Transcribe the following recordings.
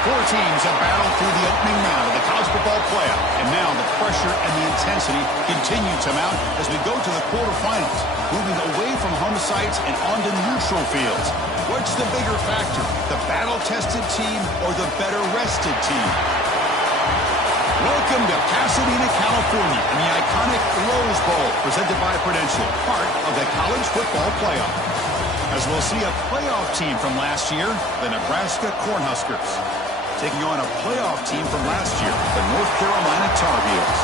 Four teams have battled through the opening round of the college football playoff, and now the pressure and the intensity continue to mount as we go to the quarterfinals, moving away from home sites and onto neutral fields. What's the bigger factor, the battle-tested team or the better-rested team? Welcome to Pasadena, California, and the iconic Rose Bowl, presented by Prudential, part of the college football playoff. As we'll see a playoff team from last year, the Nebraska Cornhuskers, taking on a playoff team from last year, the North Carolina Tar Heels.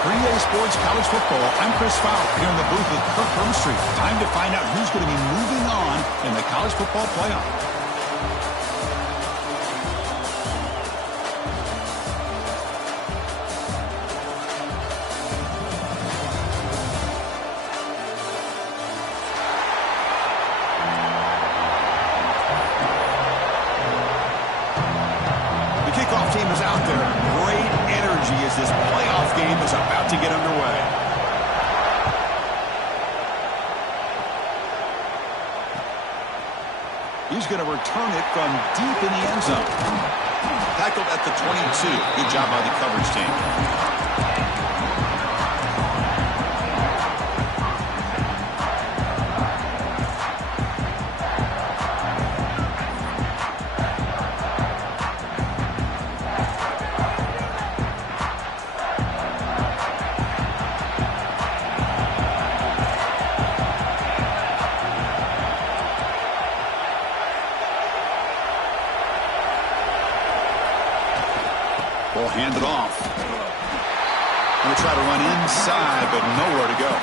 For EA Sports College Football, I'm Chris Fowler here in the booth with Kirk Hermstreet. Time to find out who's going to be moving on in the college football playoff. Team is out there. Great energy as this playoff game is about to get underway. He's going to return it from deep in the end zone. Tackled at the 22. Good job by the coverage team. Ball handed off. Going to try to run inside, but nowhere to go.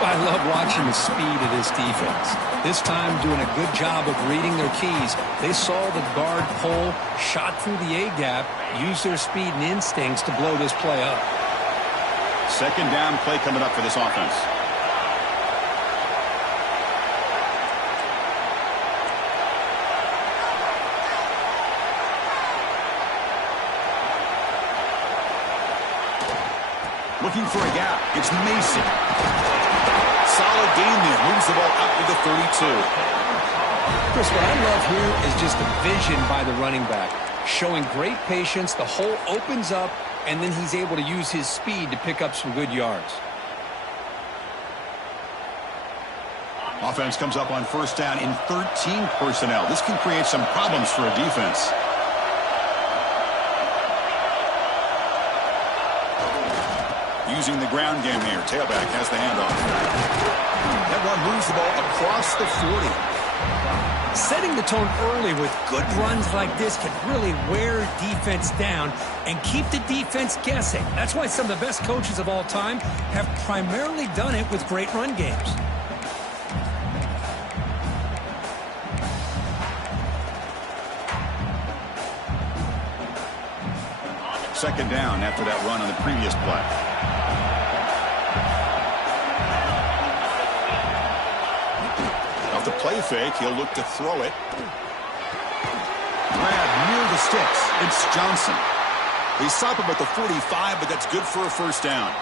I love watching the speed of this defense. This time doing a good job of reading their keys. They saw the guard pull, shot through the A-gap, used their speed and instincts to blow this play up. Second down play coming up for this offense. Looking for a gap. It's Mason. Solid game there. Moves the ball out to the 32. Chris, what I love here is just the vision by the running back. Showing great patience. The hole opens up, and then he's able to use his speed to pick up some good yards. Offense comes up on first down in 13 personnel. This can create some problems for a defense. Using the ground game here. Tailback has the handoff. That one moves the ball across the 40. Setting the tone early with good runs like this can really wear defense down and keep the defense guessing. That's why some of the best coaches of all time have primarily done it with great run games. Second down after that run on the previous play. Off the play fake, he'll look to throw it. Grab near the sticks. It's Johnson. They stop him at the 45, but that's good for a first down.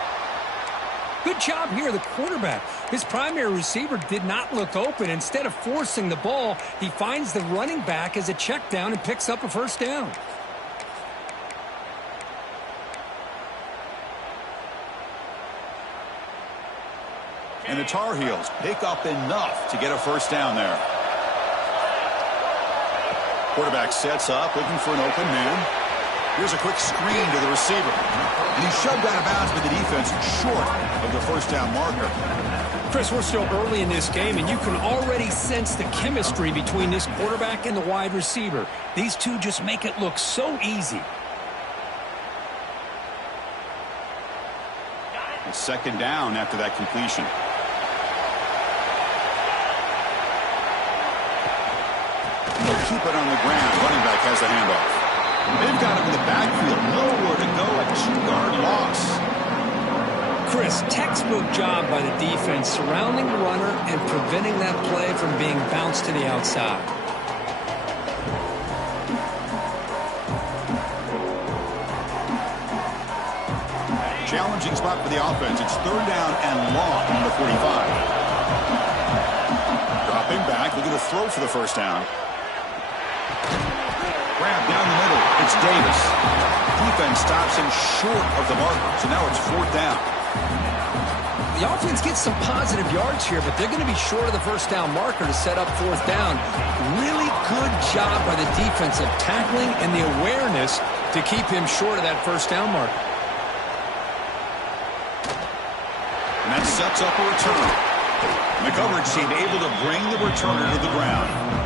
Good job here, the quarterback. His primary receiver did not look open. Instead of forcing the ball, he finds the running back as a check down and picks up a first down. And the Tar Heels pick up enough to get a first down there. Quarterback sets up, looking for an open man. Here's a quick screen to the receiver. And he's shoved out of bounds by the defense short of the first down marker. Chris, we're still early in this game, and you can already sense the chemistry between this quarterback and the wide receiver. These two just make it look so easy. It's second down after that completion. They'll keep it on the ground. Running back has the handoff. They've got him in the backfield. Nowhere to go. A 2-yard loss. Chris, textbook job by the defense surrounding the runner and preventing that play from being bounced to the outside. Challenging spot for the offense. It's third down and long on the 45. Dropping back, looking to throw for the first down. Grab Davis. Defense stops him short of the marker, so now it's 4th down. The offense gets some positive yards here, but they're going to be short of the first down marker to set up 4th down. Really good job by the defense of tackling and the awareness to keep him short of that first down marker. And that sets up a return. And the coverage team able to bring the returner to the ground.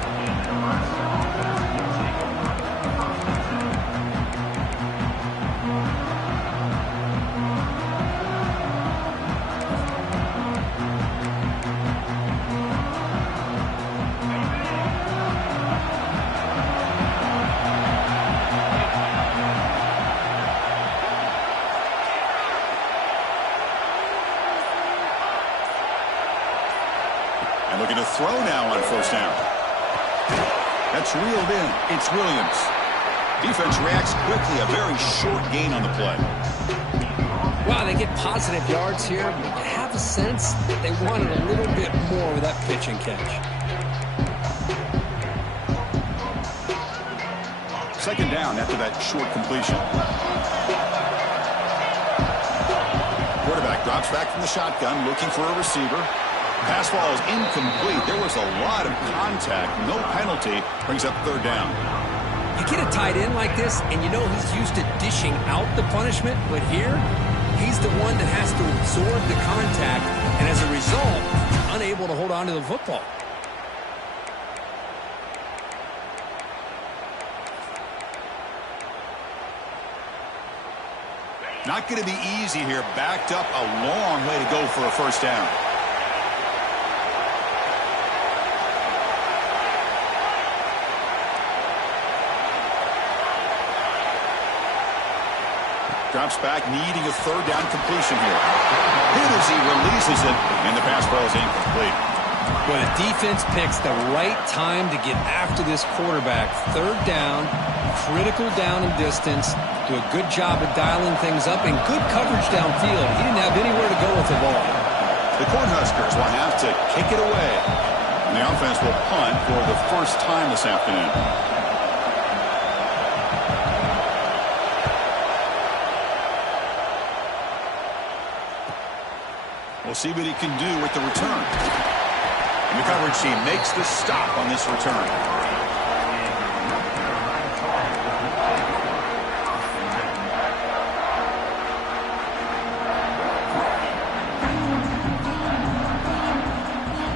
Looking to throw now on 1st down. That's reeled in. It's Williams. Defense reacts quickly. A very short gain on the play. Wow, they get positive yards here, but you have a sense that they wanted a little bit more with that pitch and catch. 2nd down after that short completion. Quarterback drops back from the shotgun, looking for a receiver. Pass ball is incomplete. There was a lot of contact. No penalty. Brings up 3rd down. You get a tight end like this, and you know he's used to dishing out the punishment, but here, he's the one that has to absorb the contact, and as a result, unable to hold on to the football. Not going to be easy here. Backed up a long way to go for a 1st down. Drops back, needing a 3rd down completion here. Hit as he releases it, and the pass ball is incomplete. Well, the defense picks the right time to get after this quarterback. 3rd down, critical down and distance. Do a good job of dialing things up, and good coverage downfield. He didn't have anywhere to go with the ball. The Cornhuskers will have to kick it away, and the offense will punt for the first time this afternoon. We'll see what he can do with the return. And the coverage team makes the stop on this return.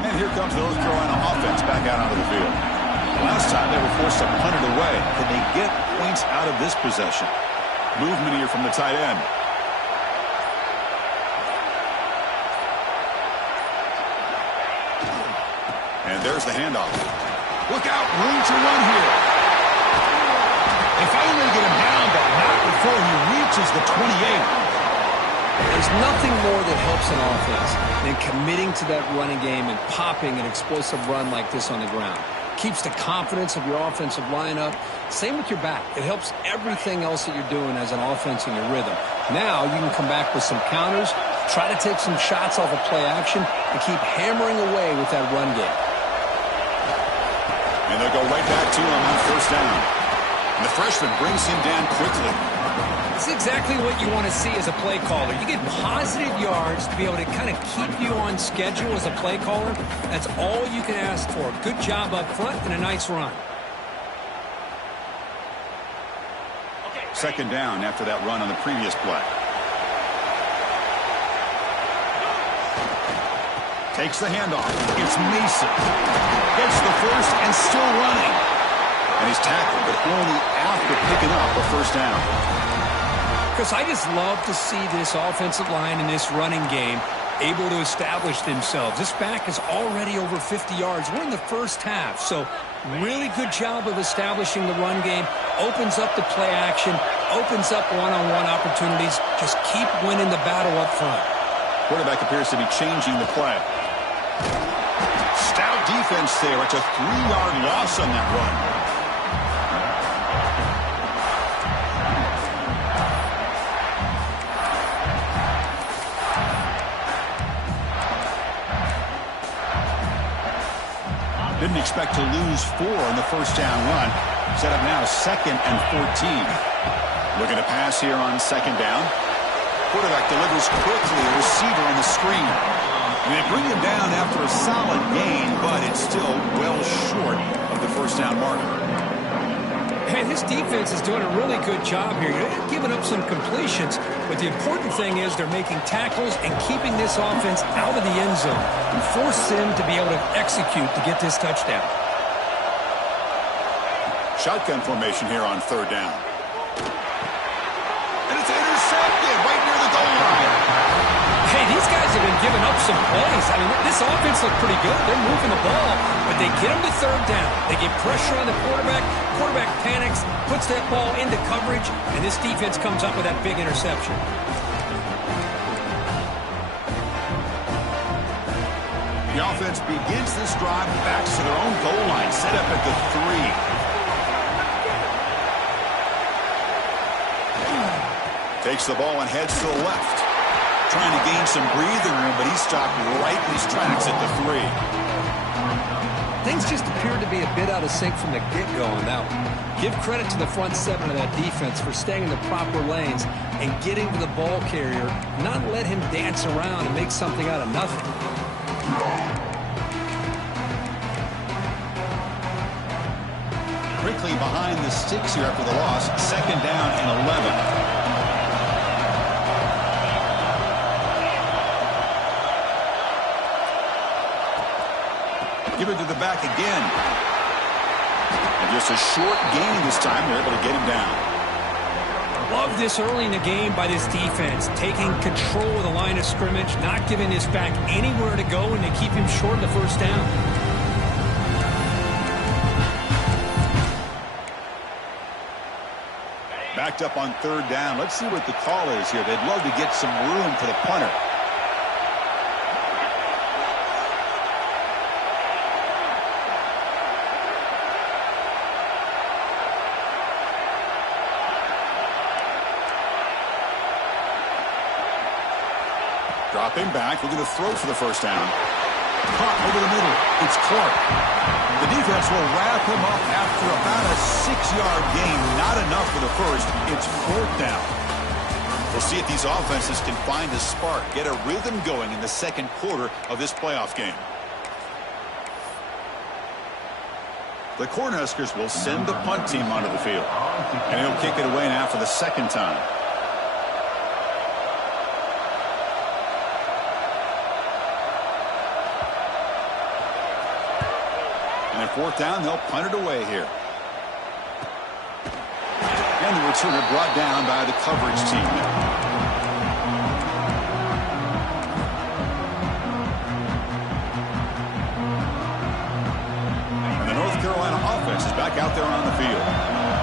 And here comes the North Carolina offense back out onto the field. Last time they were forced to punt it away. Can they get points out of this possession? Movement here from the tight end. And there's the handoff. Look out, room to run here. They finally get him down, but not before he reaches the 28. There's nothing more that helps an offense than committing to that running game and popping an explosive run like this on the ground. Keeps the confidence of your offensive lineup. Same with your back. It helps everything else that you're doing as an offense in your rhythm. Now you can come back with some counters, try to take some shots off of play action, and keep hammering away with that run game. And they'll go right back to him on 1st down. And the freshman brings him down quickly. It's exactly what you want to see as a play caller. You get positive yards to be able to kind of keep you on schedule as a play caller. That's all you can ask for. Good job up front and a nice run. 2nd down after that run on the previous play. Takes the handoff. It's Mason. Gets the first and still running. And he's tackled, but only after picking up a 1st down. Because I just love to see this offensive line in this running game able to establish themselves. This back is already over 50 yards. We're in the first half, so really good job of establishing the run game. Opens up the play action, opens up one-on-one opportunities. Just keep winning the battle up front. Quarterback appears to be changing the play. Stout defense there. It's a 3-yard loss on that run. Didn't expect to lose 4 on the 1st down run. Set up now, 2nd and 14. Looking to pass here on 2nd down. Quarterback delivers quickly. A receiver on the screen. And they bring him down after a solid gain, but it's still well short of the first down marker. And this defense is doing a really good job here. They're giving up some completions, but the important thing is they're making tackles and keeping this offense out of the end zone and force them to be able to execute to get this touchdown. Shotgun formation here on 3rd down. And it's intercepted right near the goal line. Hey, these guys have been giving up some plays. I mean, this offense looked pretty good. They're moving the ball, but they get them to 3rd down. They get pressure on the quarterback. Quarterback panics, puts that ball into coverage, and this defense comes up with that big interception. The offense begins this drive back to their own goal line, set up at the 3. Takes the ball and heads to the left. Trying to gain some breathing room, but he's stopped right in his tracks at the 3. Things just appeared to be a bit out of sync from the get-go on that one. Give credit to the front 7 of that defense for staying in the proper lanes and getting to the ball carrier, not let him dance around and make something out of nothing. Quickly behind the sticks here after the loss. 2nd down and 11. Give it to the back again. And just a short gain this time. They're able to get him down. Love this early in the game by this defense. Taking control of the line of scrimmage, not giving this back anywhere to go, and to keep him short of the first down. Backed up on 3rd down. Let's see what the call is here. They'd love to get some room for the punter. Dropping back, looking to throw for the first down. Caught over the middle. It's Clark. The defense will wrap him up after about a 6-yard gain. Not enough for the first. It's 4th down. We'll see if these offenses can find a spark, get a rhythm going in the 2nd quarter of this playoff game. The Cornhuskers will send the punt team onto the field. And he'll kick it away now for the 2nd time. And at 4th down, they'll punt it away here. And the returner brought down by the coverage team. And the North Carolina offense is back out there on the field.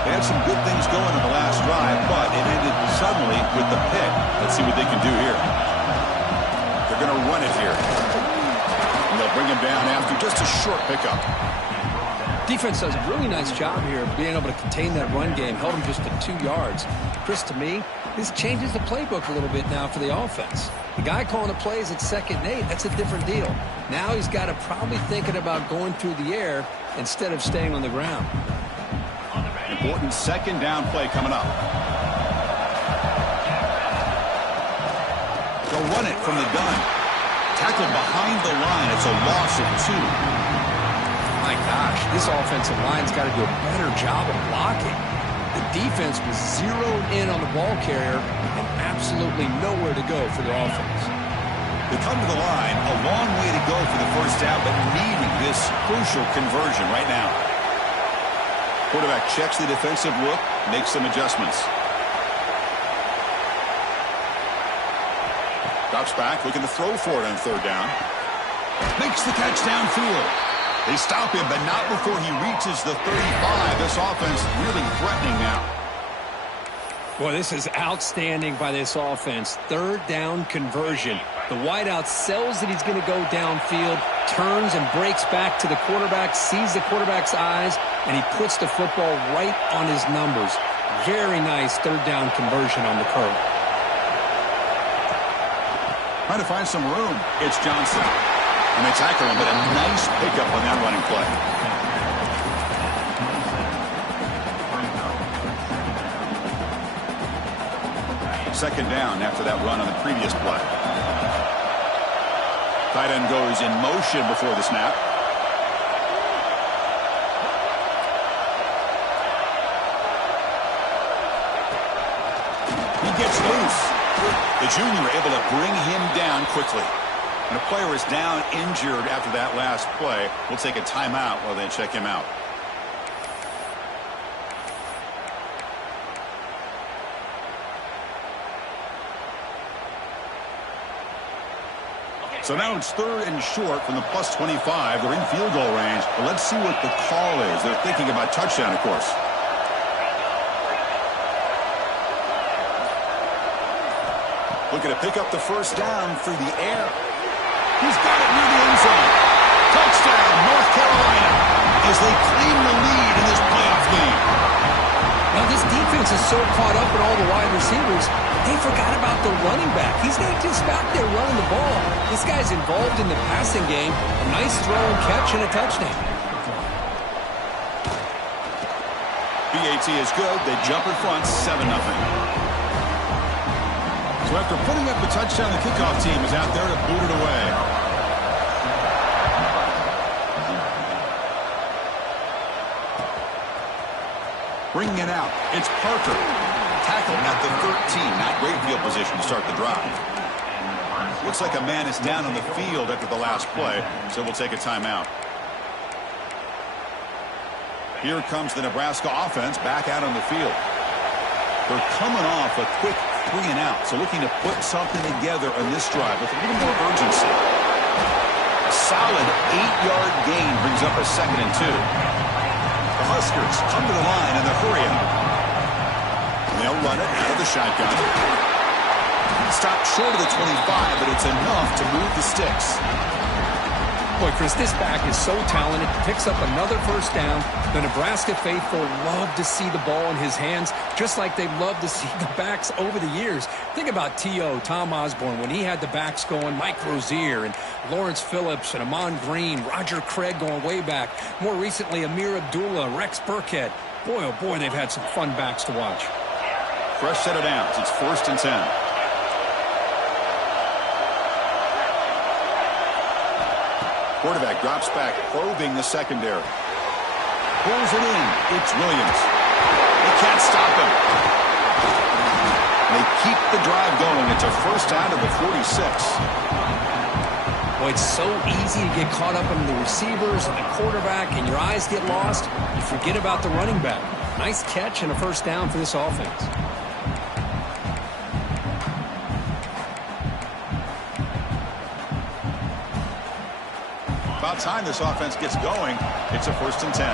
They had some good things going in the last drive, but it ended suddenly with the pick. Let's see what they can do here. They're going to run it here. And they'll bring him down after just a short pickup. Defense does a really nice job here of being able to contain that run game. Held him just to 2 yards. Chris, to me, this changes the playbook a little bit now for the offense. The guy calling the plays at 2nd and 8, that's a different deal. Now he's got to probably thinking about going through the air instead of staying on the ground. Important 2nd down play coming up. They'll run it from the gun. Tackled behind the line. It's a loss of 2. My gosh, this offensive line's got to do a better job of blocking. The defense was zeroed in on the ball carrier and absolutely nowhere to go for their offense. They come to the line, a long way to go for the first down, but needing this crucial conversion right now. Quarterback checks the defensive look, makes some adjustments. Drops back, looking to throw for it on 3rd down. Makes the catch downfield. They stop him, but not before he reaches the 35. This offense really threatening now. Boy, this is outstanding by this offense. 3rd down conversion. The wideout sells that he's going to go downfield, turns and breaks back to the quarterback, sees the quarterback's eyes, and he puts the football right on his numbers. Very nice 3rd down conversion on the curve. Trying to find some room. It's Johnson. And they tackle him, but a nice pickup on that running play. second down after that run on the previous play. Tight end goes in motion before the snap. He gets loose. The junior able to bring him down quickly. And a player is down injured after that last play. We'll take a timeout while they check him out. So now it's third and short from the plus 25. They're in field goal range. But let's see what the call is. They're thinking about touchdown, of course. Looking to pick up the first down through the air. He's got it near the end zone. Touchdown, North Carolina, as they claim the lead in this playoff game. Now this defense is so caught up in all the wide receivers, they forgot about the running back. He's not just out there running the ball. This guy's involved in the passing game. A nice throw and catch and a touchdown. BAT is good. They jump in front, 7-0. So after putting up a touchdown, the kickoff team is out there to boot it away. Bringing it out, it's Parker. Tackle at the 13. Not great field position to start the drive. Looks like a man is down on the field after the last play, so we'll take a timeout. Here comes the Nebraska offense back out on the field. They're coming off a quick 3 and out, so looking to put something together on this drive with a little more urgency. A solid 8-yard gain brings up a 2nd and 2. The Huskers come to the line and they're hurrying. They'll run it out of the shotgun. Stopped short of the 25, but it's enough to move the sticks. Boy, Chris, this back is so talented. Picks up another first down. The Nebraska faithful love to see the ball in his hands, just like they love to see the backs over the years. Think about T.O., Tom Osborne, when he had the backs going, Mike Rozier and Lawrence Phillips and Amon Green, Roger Craig going way back. More recently, Amir Abdullah, Rex Burkhead. Boy, oh boy, they've had some fun backs to watch. Fresh set of downs. It's 1st and 10. Quarterback drops back, probing the secondary. Pulls it in. It's Williams. They can't stop him. They keep the drive going. It's a first down to the 46. Boy, it's so easy to get caught up in the receivers and the quarterback, and your eyes get lost. You forget about the running back. Nice catch and a first down for this offense. About time this offense gets going. It's a 1st and 10.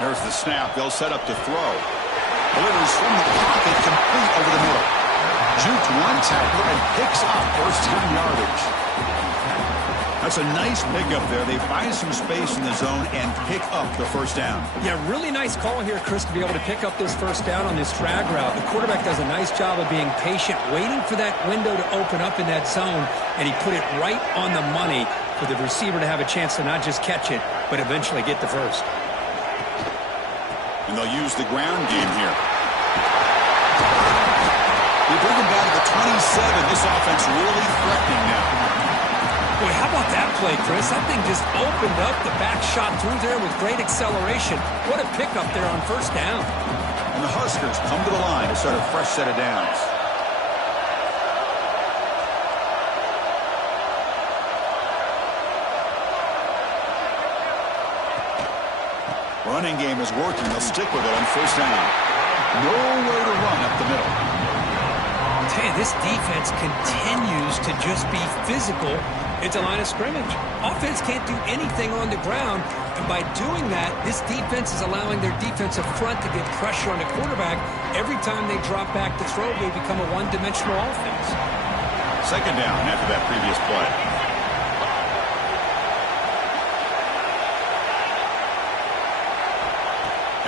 There's the snap. They'll set up to throw. Delivers from the pocket, complete over the middle. Juked one tackler and picks up first down yardage. That's a nice pickup there. They find some space in the zone and pick up the first down. Yeah, really nice call here, Chris, to be able to pick up this first down on this drag route. The quarterback does a nice job of being patient, waiting for that window to open up in that zone, and he put it right on the money for the receiver to have a chance to not just catch it, but eventually get the first. And they'll use the ground game here. They bring him down to the 27. This offense really threatening now. Boy, how about that play, Chris? That thing just opened up. The back shot through there with great acceleration. What a pickup there on first down. And the Huskers come to the line to start a fresh set of downs. Running game is working. They'll stick with it on first down. Nowhere to run up the middle. Hey, this defense continues to just be physical at the line of scrimmage. Offense can't do anything on the ground, and by doing that, this defense is allowing their defensive front to get pressure on the quarterback. Every time they drop back to throw, they become a one-dimensional offense. Second down after that previous play.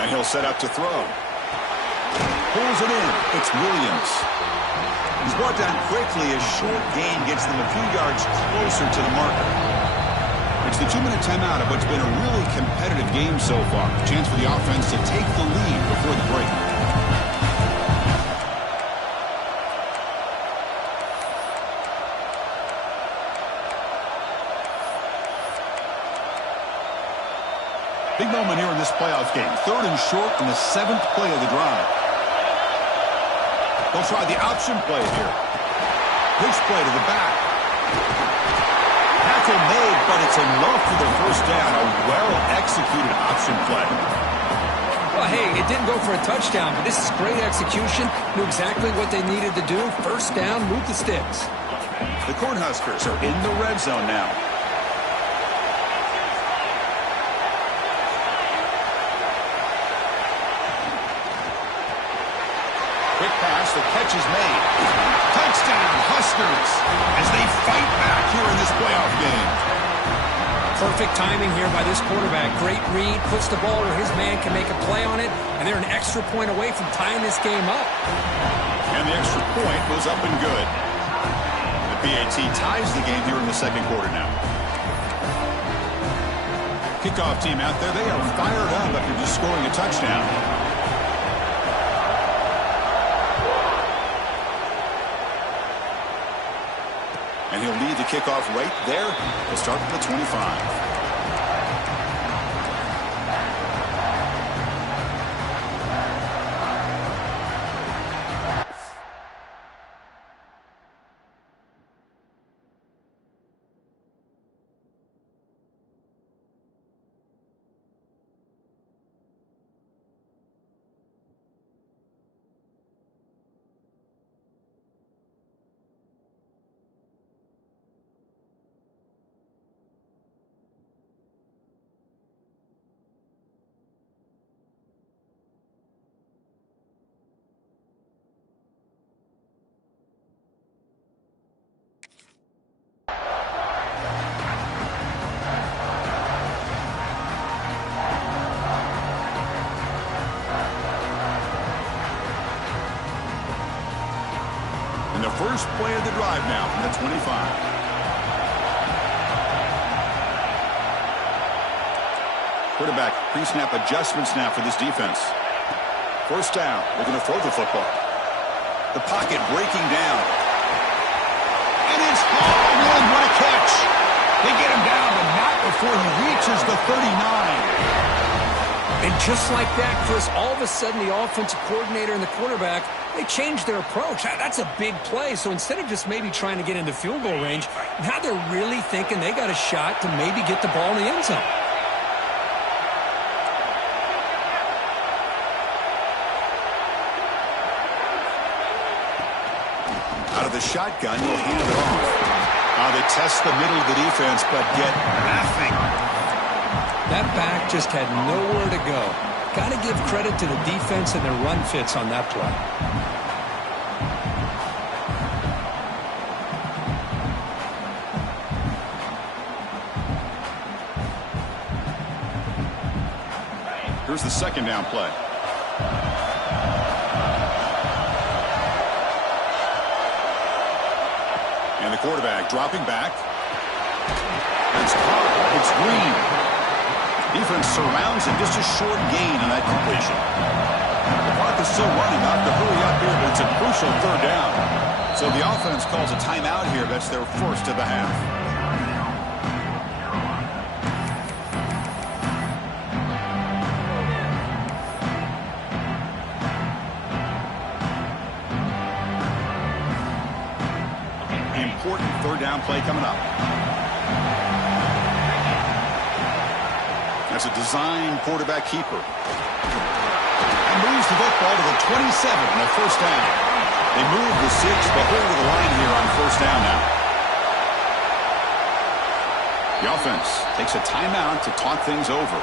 And he'll set up to throw. Pulls it in. It's Williams. He's brought down quickly. A short gain gets them a few yards closer to the marker. It's the 2-minute timeout of what's been a really competitive game so far. A chance for the offense to take the lead before the break. moment here in this playoff game. 3rd and short on the 7th play of the drive. They'll try the option play here. Pitch play to the back. Tackle made, but it's enough for the first down. A well-executed option play. Well, hey, it didn't go for a touchdown, but this is great execution. Knew exactly what they needed to do. First down, move the sticks. The Cornhuskers are in the red zone now. Quick pass, the catch is made. Touchdown, Huskers, as they fight back here in this playoff game. Perfect timing here by this quarterback. Great read, puts the ball where his man can make a play on it, and they're an extra point away from tying this game up. And the extra point was up and good. The PAT ties the game here in the 2nd quarter now. Kickoff team out there, they are fired up after just scoring a touchdown. And he'll lead the kickoff right there. He'll start at the 25. First play of the drive now from the 25. Quarterback pre-snap adjustments now for this defense. First down. They're going to throw the football. The pocket breaking down. And it's hauled in. What a catch. They get him down, but not before he reaches the 39. And just like that, Chris, all of a sudden the offensive coordinator and the quarterback, they changed their approach. That's a big play. So instead of just maybe trying to get into field goal range, now they're really thinking they got a shot to maybe get the ball in the end zone. Out of the shotgun, he'll hand it off. They test the middle of the defense, but get nothing. That back just had nowhere to go. Got to give credit to the defense and their run fits on that play. Here's the 2nd down play. And the quarterback dropping back. It's caught. It's Green. Defense surrounds him. Just a short gain on that completion. The clock is still running. Not to hurry up here, but it's a crucial 3rd down. So the offense calls a timeout here. That's their first of the half. Important 3rd down play coming up. That's a design quarterback keeper. And moves the football to the 27 on the first down. They move the 6, but hold to the line here on first down now. The offense takes a timeout to talk things over.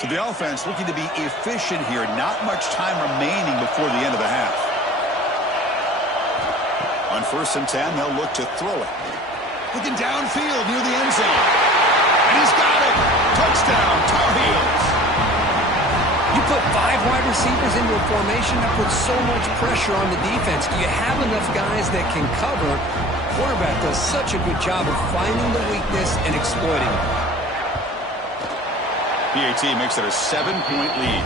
So the offense looking to be efficient here. Not much time remaining before the end of the half. On 1st and 10, they'll look to throw it. Looking downfield near the end zone. And he's got it. Touchdown, Tar Heels. You put 5 wide receivers into a formation that puts so much pressure on the defense. Do you have enough guys that can cover? Quarterback does such a good job of finding the weakness and exploiting it. PAT makes it a 7-point lead.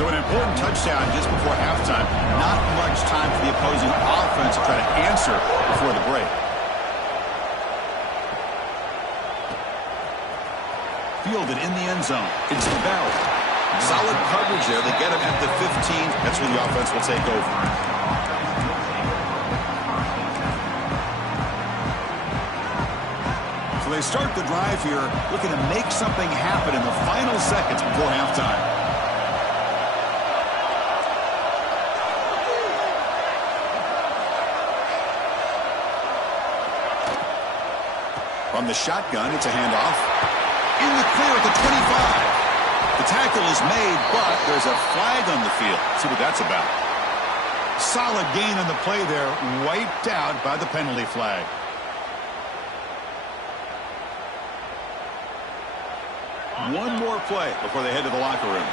So an important touchdown just before halftime. Not much time for the opposing offense to try to answer before the break. Fielded in the end zone. It's Bell. Solid coverage there. They get him at the 15. That's where the offense will take over. So they start the drive here, looking to make something happen in the final seconds before halftime. From the shotgun, it's a handoff. In the clear at the 25. The tackle is made, but there's a flag on the field. See what that's about. Solid gain on the play there, wiped out by the penalty flag. One more play before they head to the locker room.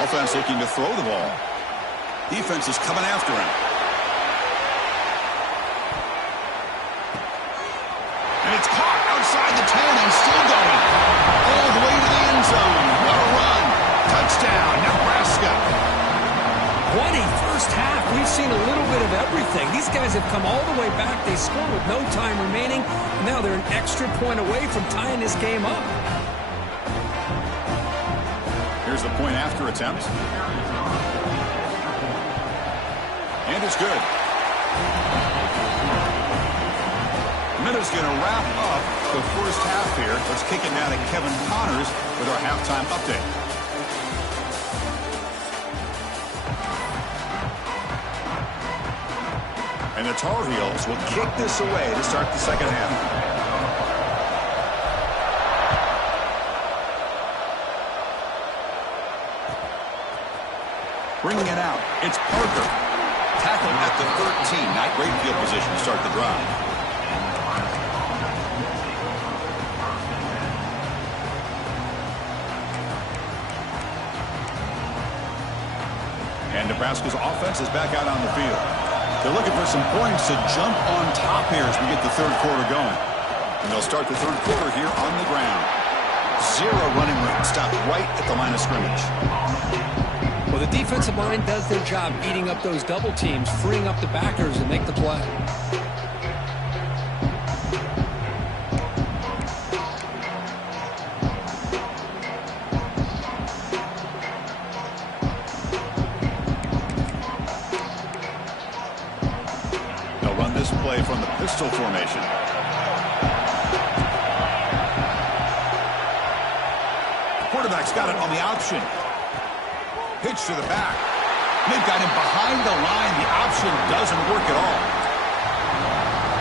Offense looking to throw the ball. Defense is coming after him. And it's caught outside the 10 and still going. All the way to the end zone. What a run. Touchdown, Nebraska. What a first half. We've seen a little bit of everything. These guys have come all the way back. They scored with no time remaining. Now they're an extra point away from tying this game up. Here's the point after attempt. And it's good. Minute's going to wrap up the first half here. Let's kick it now to Kevin Connors with our halftime update. And the Tar Heels will kick this away to start the second half. Bringing it out, it's Parker. Tackled at the 13. Not great field position to start the drive. And Nebraska's offense is back out on the field. They're looking for some points to jump on top here as we get the third quarter going. And they'll start the third quarter here on the ground. Zero running room. Stopped right at the line of scrimmage. Well, the defensive line does their job eating up those double teams, freeing up the backers and make the play. Play from the pistol formation. Quarterback's got it on the option. Pitch to the back. They've got him behind the line. The option doesn't work at all.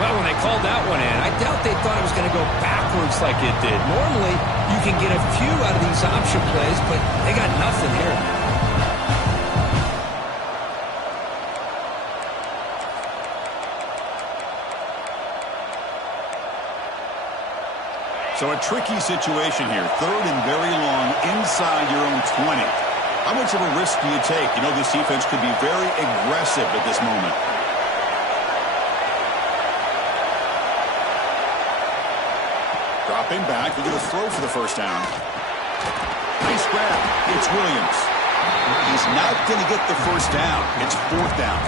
Well, when they called that one in, I doubt they thought it was going to go backwards like it did. Normally, you can get a few out of these option plays, but they got nothing here. So a tricky situation here. Third and very long inside your own 20. How much of a risk do you take? You know, this defense could be very aggressive at this moment. Dropping back. They're going to throw for the first down. Nice grab. It's Williams. He's not going to get the first down. It's fourth down.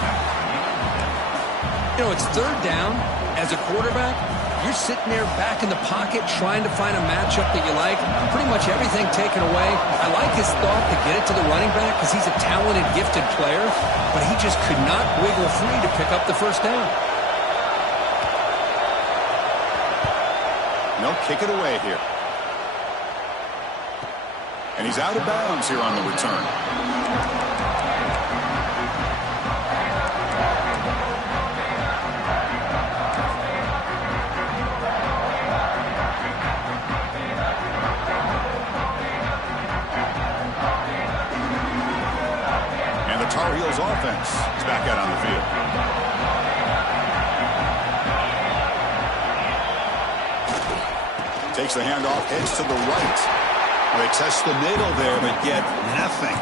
You know, it's third down. As a quarterback, you're sitting there back in the pocket trying to find a matchup that you like. Pretty much everything taken away. I like his thought to get it to the running back because he's a talented, gifted player, but he just could not wiggle free to pick up the first down. They'll kick it away here. And he's out of bounds here on the return. Tar Heels offense is back out on the field. Takes the handoff, heads to the right. They test the middle there, but get nothing.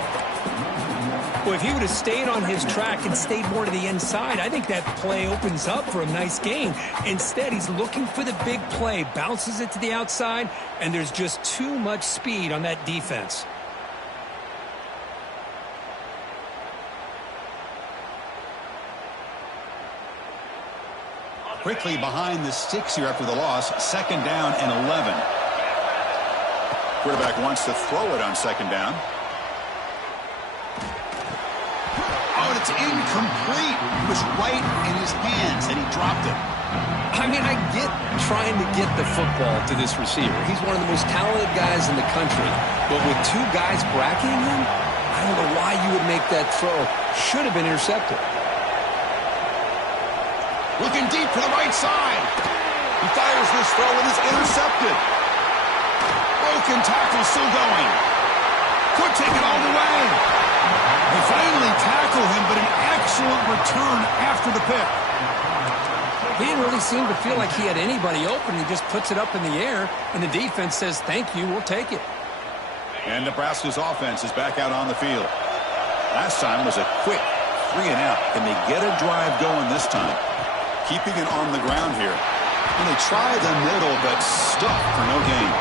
Well, if he would have stayed on his track and stayed more to the inside, I think that play opens up for a nice gain. Instead, he's looking for the big play, bounces it to the outside, and there's just too much speed on that defense. Quickly behind the sticks here after the loss. 2nd down and 11. Quarterback wants to throw it on 2nd down. Oh, and it's incomplete. It was right in his hands, and he dropped it. I mean, I get trying to get the football to this receiver. He's one of the most talented guys in the country. But with 2 guys bracketing him, I don't know why you would make that throw. Should have been intercepted. Looking deep for the right side. He fires this throw and is intercepted. Broken tackle still going. Could take it all the way. They finally tackle him, but an excellent return after the pick. He didn't really seem to feel like he had anybody open. He just puts it up in the air, and the defense says, thank you, we'll take it. And Nebraska's offense is back out on the field. Last time was a quick 3 and out. Can they get a drive going this time? Keeping it on the ground here. And they try the middle, but stuck for no gain.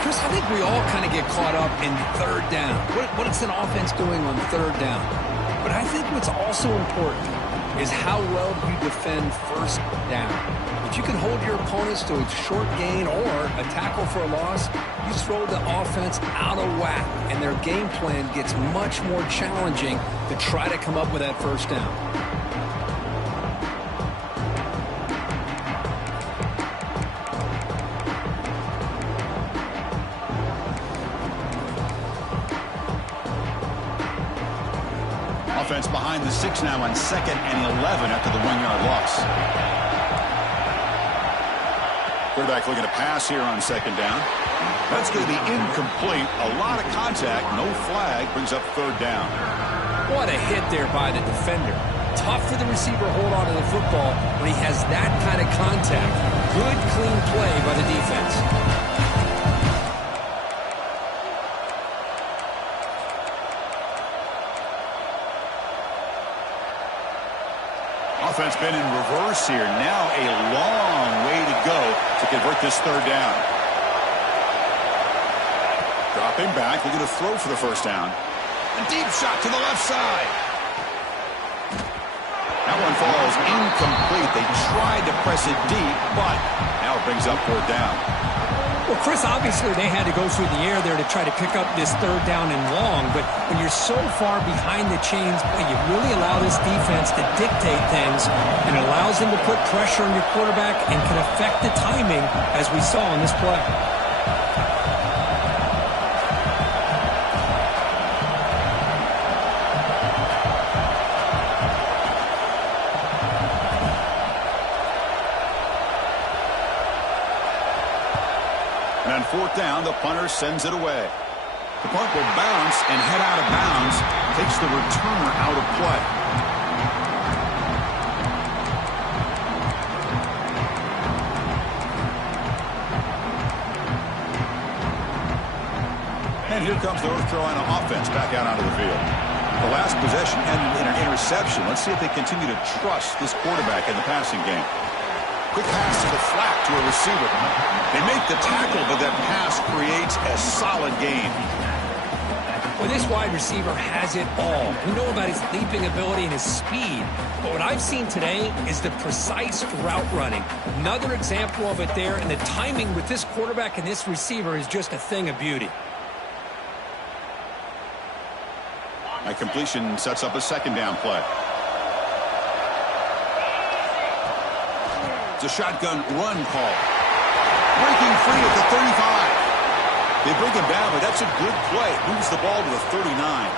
Chris, I think we all kind of get caught up in 3rd down. What is an offense doing on 3rd down? But I think what's also important is how well you defend 1st down. If you can hold your opponents to a short gain or a tackle for a loss, you throw the offense out of whack, and their game plan gets much more challenging to try to come up with that 1st down. Offense behind the 6 now on 2nd and 11 after the 1-yard loss. Quarterback looking to pass here on 2nd down. That's going to be incomplete. A lot of contact. No flag. Brings up 3rd down. What a hit there by the defender. Tough for the receiver to hold on to the football when he has that kind of contact. Good, clean play by the defense. Offense been in reverse here. Now a long way to go to convert this 3rd down. Dropping back, looking to throw for the 1st down. A deep shot to the left side. That one falls incomplete. They tried to press it deep, but now it brings up 4th down. Well, Chris, obviously they had to go through the air there to try to pick up this 3rd down and long, but when you're so far behind the chains, boy, you really allow this defense to dictate things, and it allows them to put pressure on your quarterback and can affect the timing, as we saw in this play. And on 4th down, the punter sends it away. The punt will bounce and head out of bounds. Takes the returner out of play. And here comes the North Carolina offense back out onto the field. The last possession ended in an interception. Let's see if they continue to trust this quarterback in the passing game. Quick pass to the flat to a receiver. They make the tackle, but that pass creates a solid gain. Well, this wide receiver has it all. We know about his leaping ability and his speed. But what I've seen today is the precise route running. Another example of it there, and the timing with this quarterback and this receiver is just a thing of beauty. That completion sets up a 2nd down play. It's a shotgun run call. Breaking free at the 35. They bring him down, but that's a good play. Moves the ball to the 39.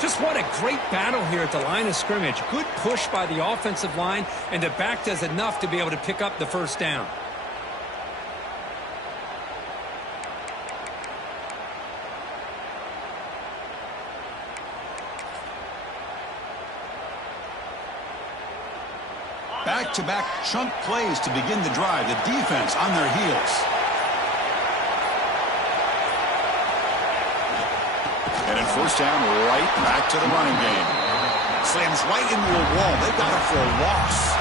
Just what a great battle here at the line of scrimmage. Good push by the offensive line, and the back does enough to be able to pick up the 1st down. Back-to-back chunk plays to begin the drive. The defense on their heels. And in first down, right back to the running game. Slams right into a wall. They got it for a loss.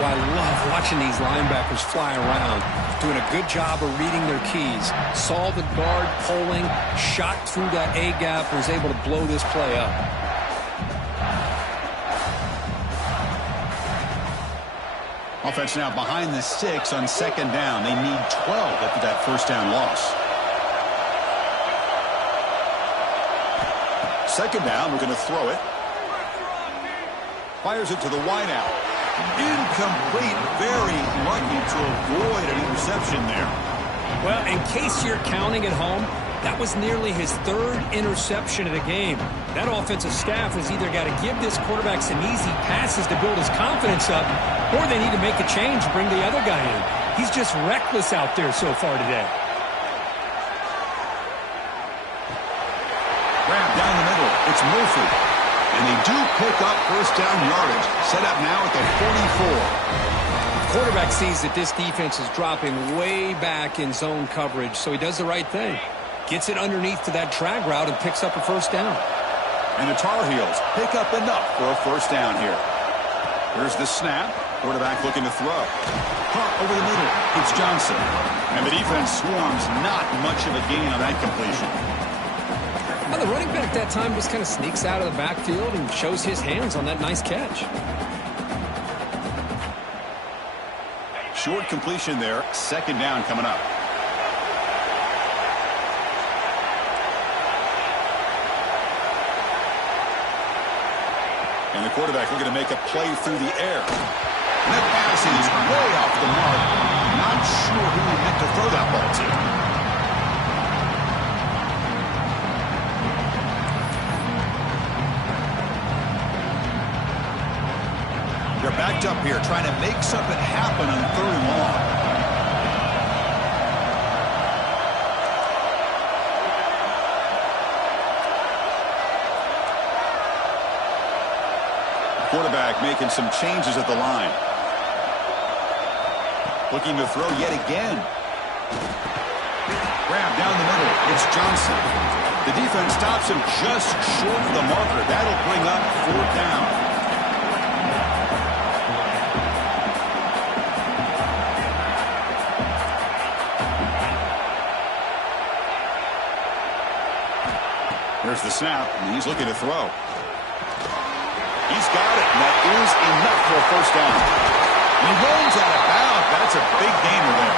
Well, I love watching these linebackers fly around, doing a good job of reading their keys. Saw the guard pulling, shot through that A-gap, was able to blow this play up. Offense now behind the sticks on second down. They need 12 after that first down loss. Second down, we're going to throw it. Fires it to the wideout. Incomplete. Very lucky to avoid an interception there. Well, in case you're counting at home, that was nearly his third interception of the game. That offensive staff has either got to give this quarterback some easy passes to build his confidence up, or they need to make a change, bring the other guy in. He's just reckless out there so far today. Grab down the middle. It's Murphy. And they do pick up first down yardage. Set up now at the 44. The quarterback sees that this defense is dropping way back in zone coverage, so he does the right thing. Gets it underneath to that drag route and picks up a first down. And the Tar Heels pick up enough for a first down here. Here's the snap. Quarterback looking to throw. Caught over the middle. It's Johnson. And the defense swarms. Not much of a gain on that completion. Well, the running back that time just kind of sneaks out of the backfield and shows his hands on that nice catch. Short completion there. Second down coming up. And the quarterback looking to make a play through the air. And that pass is way off the mark. Not sure who he meant to throw that ball to. They're backed up here trying to make something happen on third and long. Quarterback making some changes at the line. Looking to throw yet again. Grab down the middle. It's Johnson. The defense stops him just short of the marker. That'll bring up fourth down. There's the snap, and he's looking to throw. He's got it, and that is enough for a first down. And he rolls out of bounds. That's a big gainer there.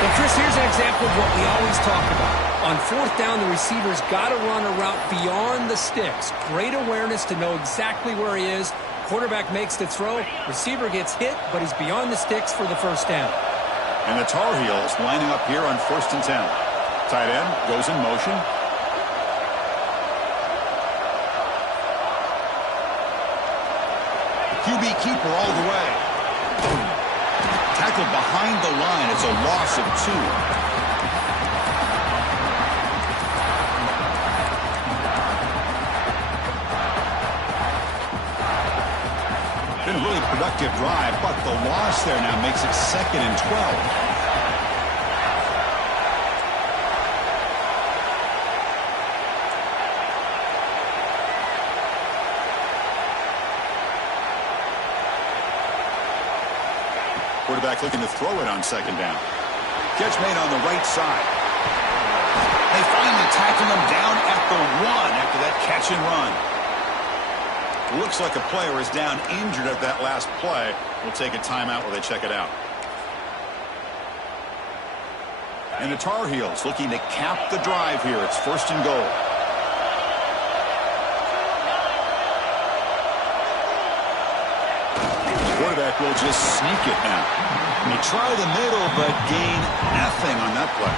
Well, Chris, here's an example of what we always talk about. On fourth down, the receiver's got to run a route beyond the sticks. Great awareness to know exactly where he is. Quarterback makes the throw. Receiver gets hit, but he's beyond the sticks for the first down. And the Tar Heels lining up here on 1st and 10. Tight end goes in motion. QB keeper all the way. Tackled behind the line. It's a loss of 2. Been a really productive drive, but the loss there now makes it 2nd and 12. Quarterback looking to throw it on second down. Catch made on the right side. They finally tackle him down at the 1 after that catch and run. Looks like a player is down injured at that last play. We'll take a timeout while they check it out. And the Tar Heels looking to cap the drive here. It's 1st and goal. Quarterback will just sneak it now. They try the middle, but gain nothing on that play.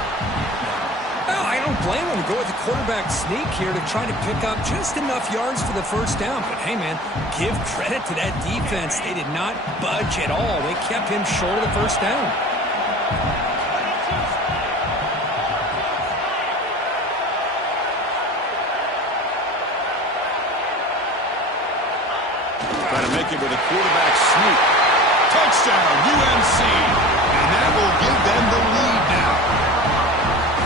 Well, I don't blame him to go with the quarterback sneak here to try to pick up just enough yards for the first down. But, hey, man, give credit to that defense. They did not budge at all. They kept him short of the first down. Trying to make it with a quarterback sneak. Touchdown, UNC. And that will give them the lead now.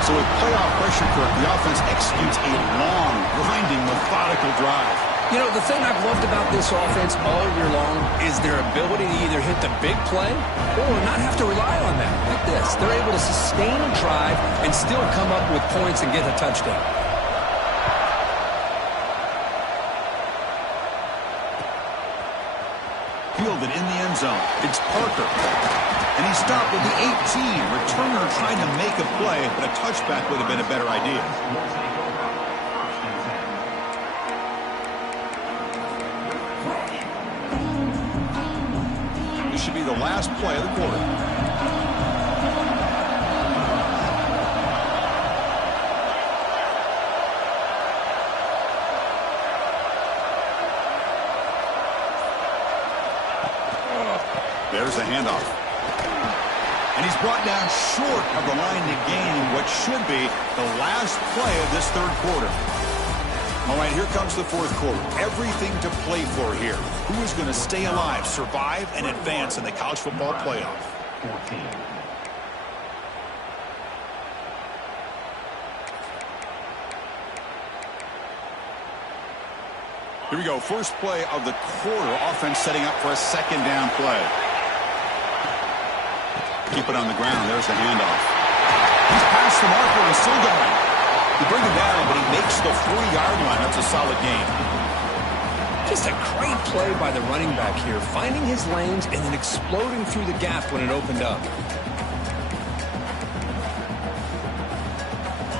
So So with playoff pressure, Kirk, the offense executes a long, grinding, methodical drive. You know, the thing I've loved about this offense all year long is their ability to either hit the big play or not have to rely on that. Like this. They're able to sustain a drive and still come up with points and get a touchdown. Fielded in the end zone. It's Parker. And he stopped with the 18. Returner trying to make a play, but a touchback would have been a better idea. This should be the last play of the quarter. There's the handoff. And he's brought down short of the line to gain what should be the last play of this third quarter. All right, here comes the fourth quarter. Everything to play for here. Who is going to stay alive, survive, and advance in the college football playoff? 14. Here we go. First play of the quarter. Offense setting up for a second down play. Keep it on the ground. There's the handoff. He's past the marker and still going. You bring him down, but he makes the 40-yard line. That's a solid gain. Just a great play by the running back here, finding his lanes and then exploding through the gap when it opened up.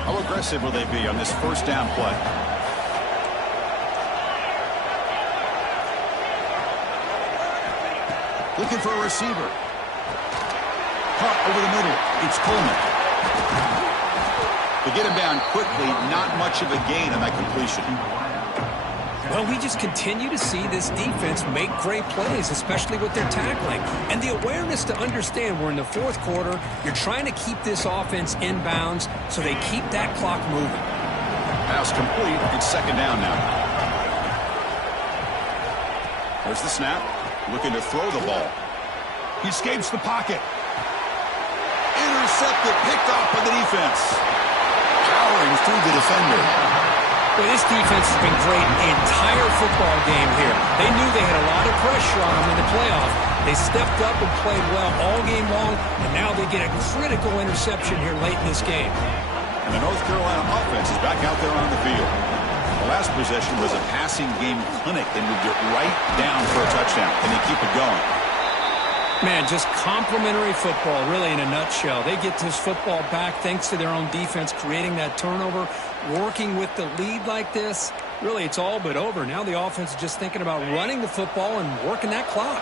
How aggressive will they be on this first down play? Looking for a receiver. Caught over the middle. It's Coleman. To get him down quickly, not much of a gain on that completion. Well, we just continue to see this defense make great plays, especially with their tackling. And the awareness to understand we're in the fourth quarter, you're trying to keep this offense in bounds so they keep that clock moving. Pass complete. It's second down now. There's the snap. Looking to throw the ball. He escapes the pocket. Intercepted, picked off by the defense. Powering through the defender. Well, this defense has been great the entire football game here. They knew they had a lot of pressure on them in the playoff. They stepped up and played well all game long, and now they get a critical interception here late in this game. And the North Carolina offense is back out there on the field. The last possession was a passing game clinic. They moved it right down for a touchdown. Can they keep it going? Man, just complimentary football, really, in a nutshell. They get this football back thanks to their own defense, creating that turnover, working with the lead like this. Really, it's all but over. Now the offense is just thinking about running the football and working that clock.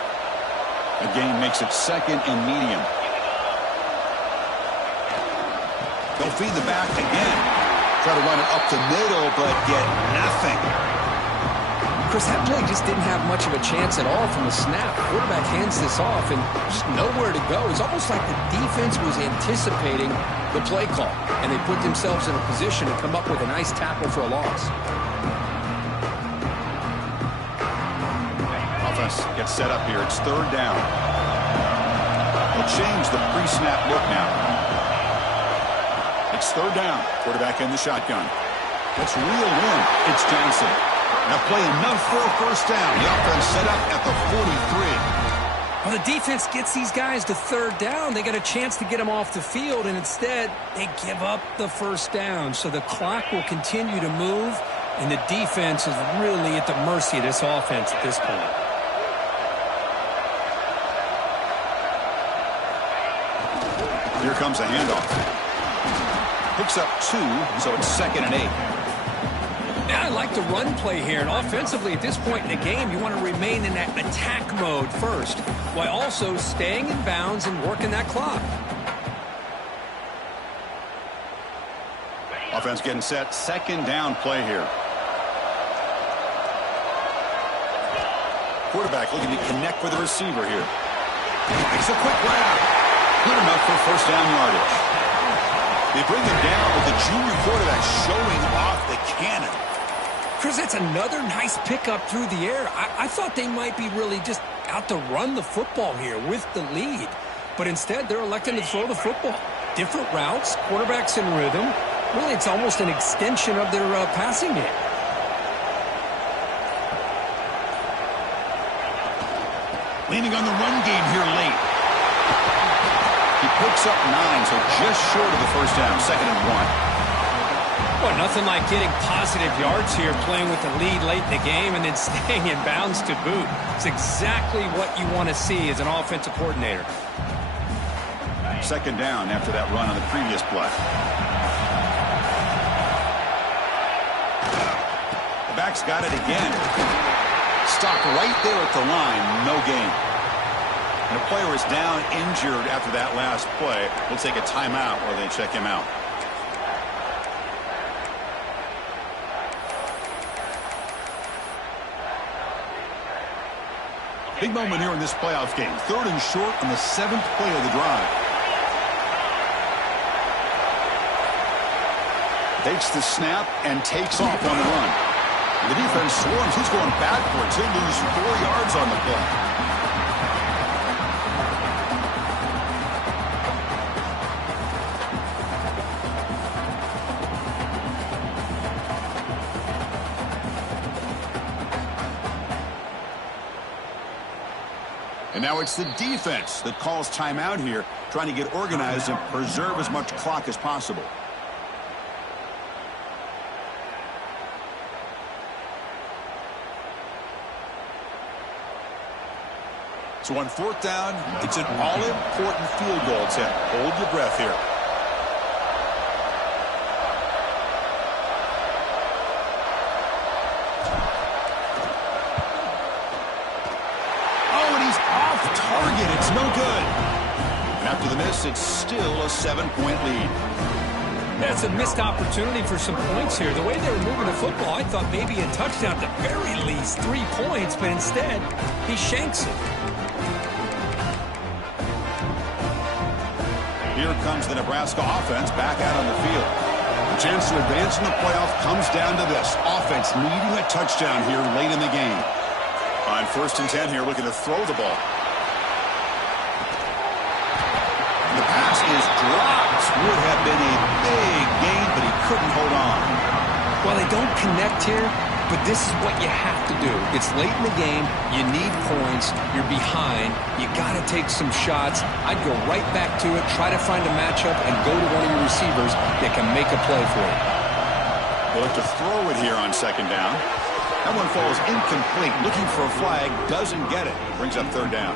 The game makes it second and medium. They'll feed the back again. Try to run it up the middle, but get nothing. Chris, that play just didn't have much of a chance at all from the snap. The quarterback hands this off and just nowhere to go. It's almost like the defense was anticipating the play call, and they put themselves in a position to come up with a nice tackle for a loss. Offense gets set up here. It's third down. We'll change the pre-snap look now. It's third down. Quarterback in the shotgun. Let's reel in. It's Johnson. Now play enough for a first down. The offense set up at the 43. Well, the defense gets these guys to third down. They got a chance to get them off the field, and instead they give up the first down. So the clock will continue to move, and the defense is really at the mercy of this offense at this point. Here comes a handoff. Picks up 2, so it's second and 8. Yeah, I like the run play here. And offensively, at this point in the game, you want to remain in that attack mode first, while also staying in bounds and working that clock. Offense getting set. Second down play here. Quarterback looking to connect with the receiver here. Makes a quick grab. Good enough for first down yardage. They bring him down with the junior quarterback showing off the cannon. Chris, that's another nice pickup through the air. I thought they might be really just out to run the football here with the lead. But instead, they're electing to throw the football. Different routes, quarterbacks in rhythm. Really, it's almost an extension of their passing game. Leaning on the run game here late. He picks up 9, so just short of the first down, 2nd and 1. Well, nothing like getting positive yards here, playing with the lead late in the game and then staying in bounds to boot. It's exactly what you want to see as an offensive coordinator. 2nd down after that run on the previous play. The back's got it again. Stopped right there at the line, no gain. And the player is down injured after that last play. We'll take a timeout while they check him out. Big moment here in this playoff game. 3rd and short on the 7th play of the drive. Takes the snap and takes off on the run. The defense swarms. He's going backwards. He'll lose 4 yards on the play. And now it's the defense that calls timeout here, trying to get organized and preserve as much clock as possible. So on 4th down, it's an all-important field goal attempt. Hold your breath here. Oh, and he's off target. It's no good. And after the miss, it's still a 7-point lead. That's a missed opportunity for some points here. The way they were moving the football, I thought maybe a touchdown, at the very least 3 points, but instead, he shanks it. Here comes the Nebraska offense back out on the field. The chance to advance in the playoff comes down to this. Offense needing a touchdown here late in the game. On 1st and 10 here, looking to throw the ball. The pass is dropped. Would have been a big gain, but he couldn't hold on. Well, they don't connect here, but this is what you have to do. It's late in the game. You need points. You're behind. You got to take some shots. I'd go right back to it, try to find a matchup, and go to one of your receivers that can make a play for you. They'll look to throw it here on 2nd down. That one falls incomplete. Looking for a flag. Doesn't get it. Brings up 3rd down.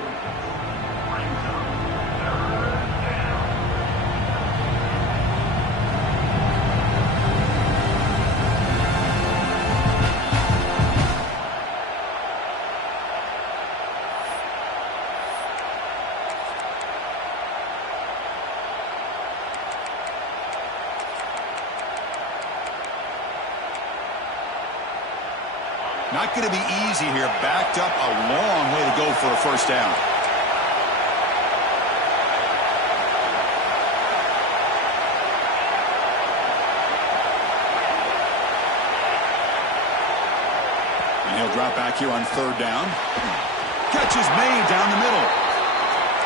Not going to be easy here. Backed up a long way to go for a 1st down. And he'll drop back here on 3rd down. Catch is made down the middle.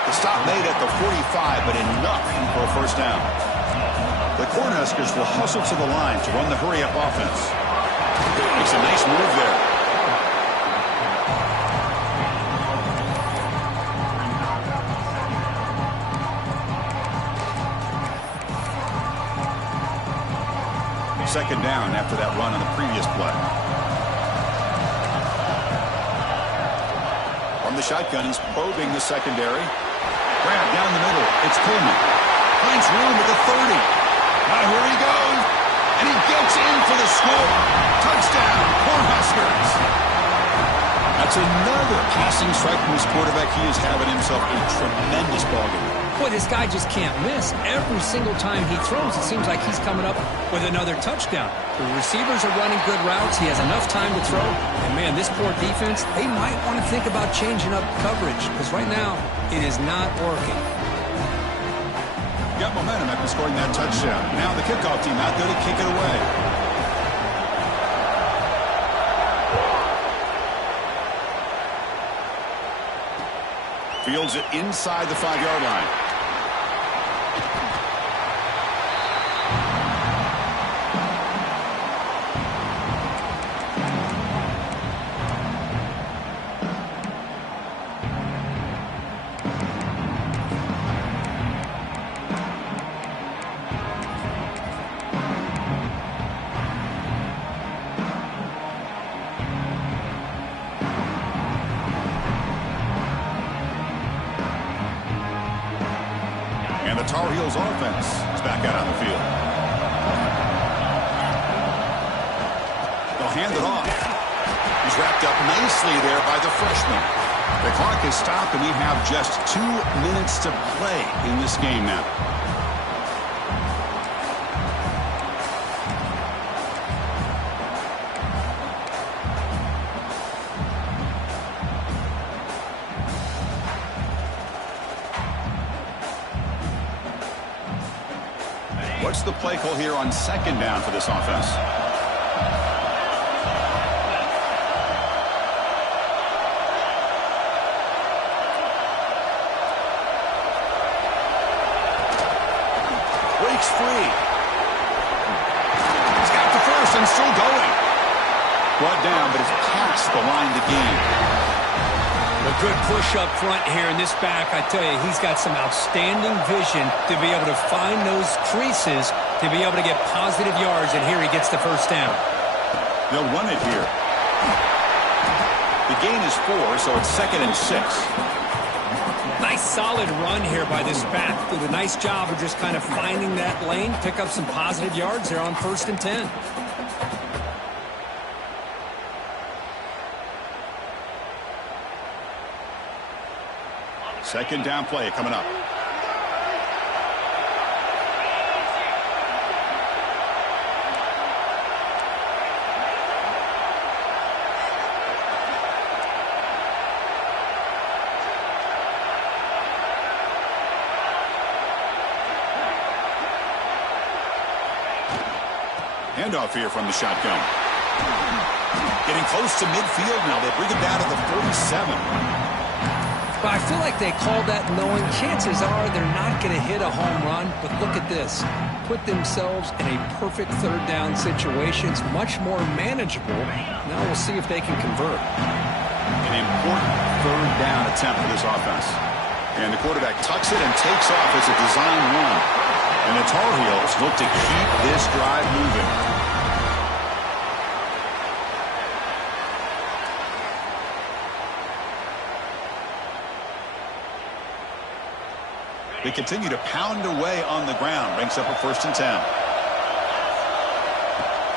The stop made at the 45, but enough for a 1st down. The Cornhuskers will hustle to the line to run the hurry-up offense. Makes a nice move there. Second down after that run on the previous play. From the shotgun, he's probing the secondary. Grab down the middle. It's Coleman. Finds room at the 30. Now here he goes. And he gets in for the score. Touchdown, Cornhuskers. That's another passing strike from his quarterback. He is having himself a tremendous ballgame. Boy, this guy just can't miss. Every single time he throws, it seems like he's coming up with another touchdown. The receivers are running good routes. He has enough time to throw. And, man, this poor defense, they might want to think about changing up coverage because right now it is not working. Got momentum after scoring that touchdown. Now the kickoff team out there to kick it away. Fields it inside the 5-yard line. Tar Heels offense is back out on the field. They'll hand it off. He's wrapped up nicely there by the freshman. The clock is stopped, and we have just 2 minutes to play in this game now. What's the play call here on second down for this offense? Breaks free. He's got the first and still going. Brought down, but it's past the line to gain. A good push up front here in this back. I tell you, he's got some outstanding vision to be able to find those creases to be able to get positive yards, and here he gets the first down. They'll run it here. The gain is 4, so it's 2nd and 6. Nice solid run here by this back. Did a nice job of just kind of finding that lane, pick up some positive yards there on 1st and 10. Second down play coming up. Handoff here from the shotgun. Getting close to midfield now. They bring it down to the 47. But I feel like they called that knowing chances are they're not going to hit a home run. But look at this. Put themselves in a perfect 3rd down situation. It's much more manageable. Now we'll see if they can convert. An important 3rd down attempt for this offense. And the quarterback tucks it and takes off as a design run. And the Tar Heels look to keep this drive moving. They continue to pound away on the ground. Brings up a 1st and 10.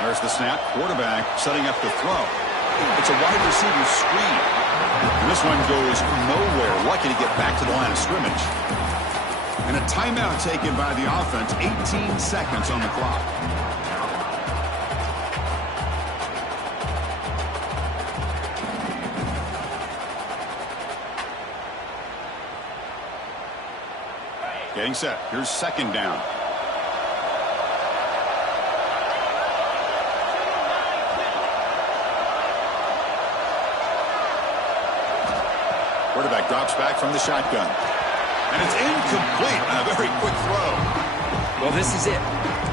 There's the snap. Quarterback setting up the throw. It's a wide receiver screen. And this one goes nowhere. Lucky to get back to the line of scrimmage. And a timeout taken by the offense. 18 seconds on the clock. Getting set. Here's 2nd down. Quarterback drops back from the shotgun. And it's incomplete on a very quick throw. Well, this is it.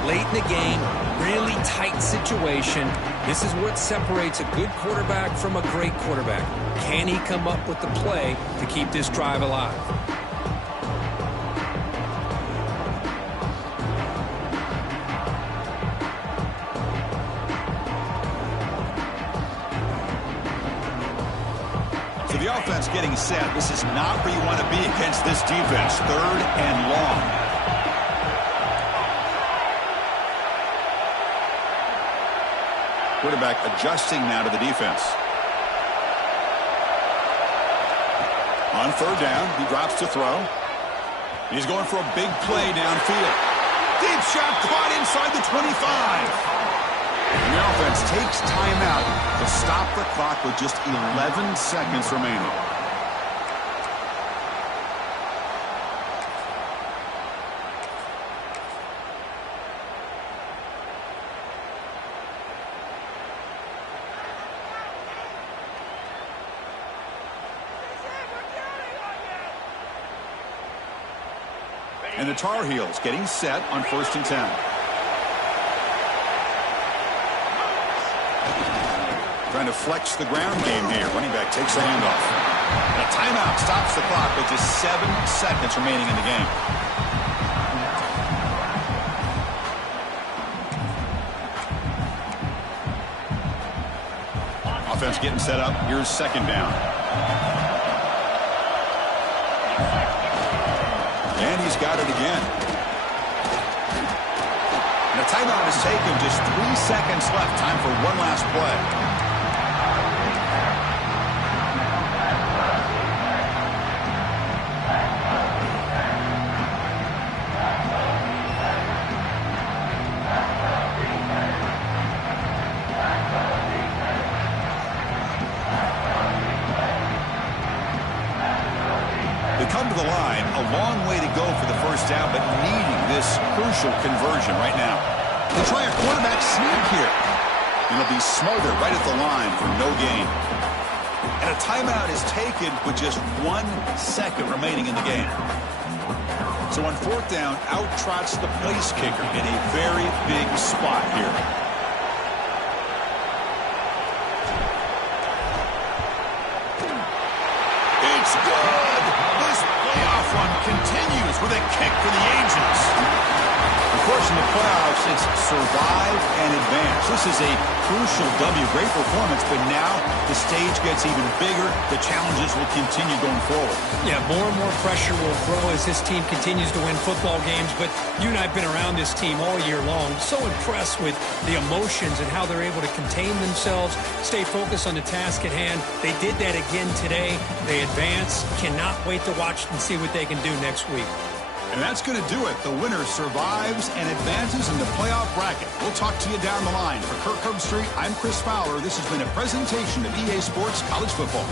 Late in the game, really tight situation. This is what separates a good quarterback from a great quarterback. Can he come up with the play to keep this drive alive? So the offense getting set. This is not where you want to be against this defense. 3rd and long. Quarterback adjusting now to the defense. On 3rd down, he drops to throw. He's going for a big play downfield. Deep shot caught inside the 25. And the offense takes timeout to stop the clock with just 11 seconds remaining. And the Tar Heels getting set on 1st and 10. Trying to flex the ground game here. Running back takes the handoff. And a timeout stops the clock with just 7 seconds remaining in the game. Offense getting set up. Here's 2nd down. And he's got it again. timeout is taken. Just 3 seconds left. Time for one last play. Come to the line, a long way to go for the first down, but needing this crucial conversion right now. They try a quarterback sneak here. It'll be smothered right at the line for no gain. And a timeout is taken with just 1 second remaining in the game. So on fourth down, out trots the place kicker in a very big spot here. It's good. This playoff run continues with a kick for the ages. Of course, in the playoffs, it's survive and advance. This is a crucial W. Great performance, but now the stage gets even bigger. The challenges will continue going forward. Yeah, more and more pressure will grow as this team continues to win football games, but you and I have been around this team all year long. So impressed with the emotions and how they're able to contain themselves, stay focused on the task at hand. They did that again today. They advance. Cannot wait to watch and see what they can do next week. And that's going to do it. The winner survives and advances in the playoff bracket. We'll talk to you down the line. For Kirk Herbstreit, I'm Chris Fowler. This has been a presentation of EA Sports College Football.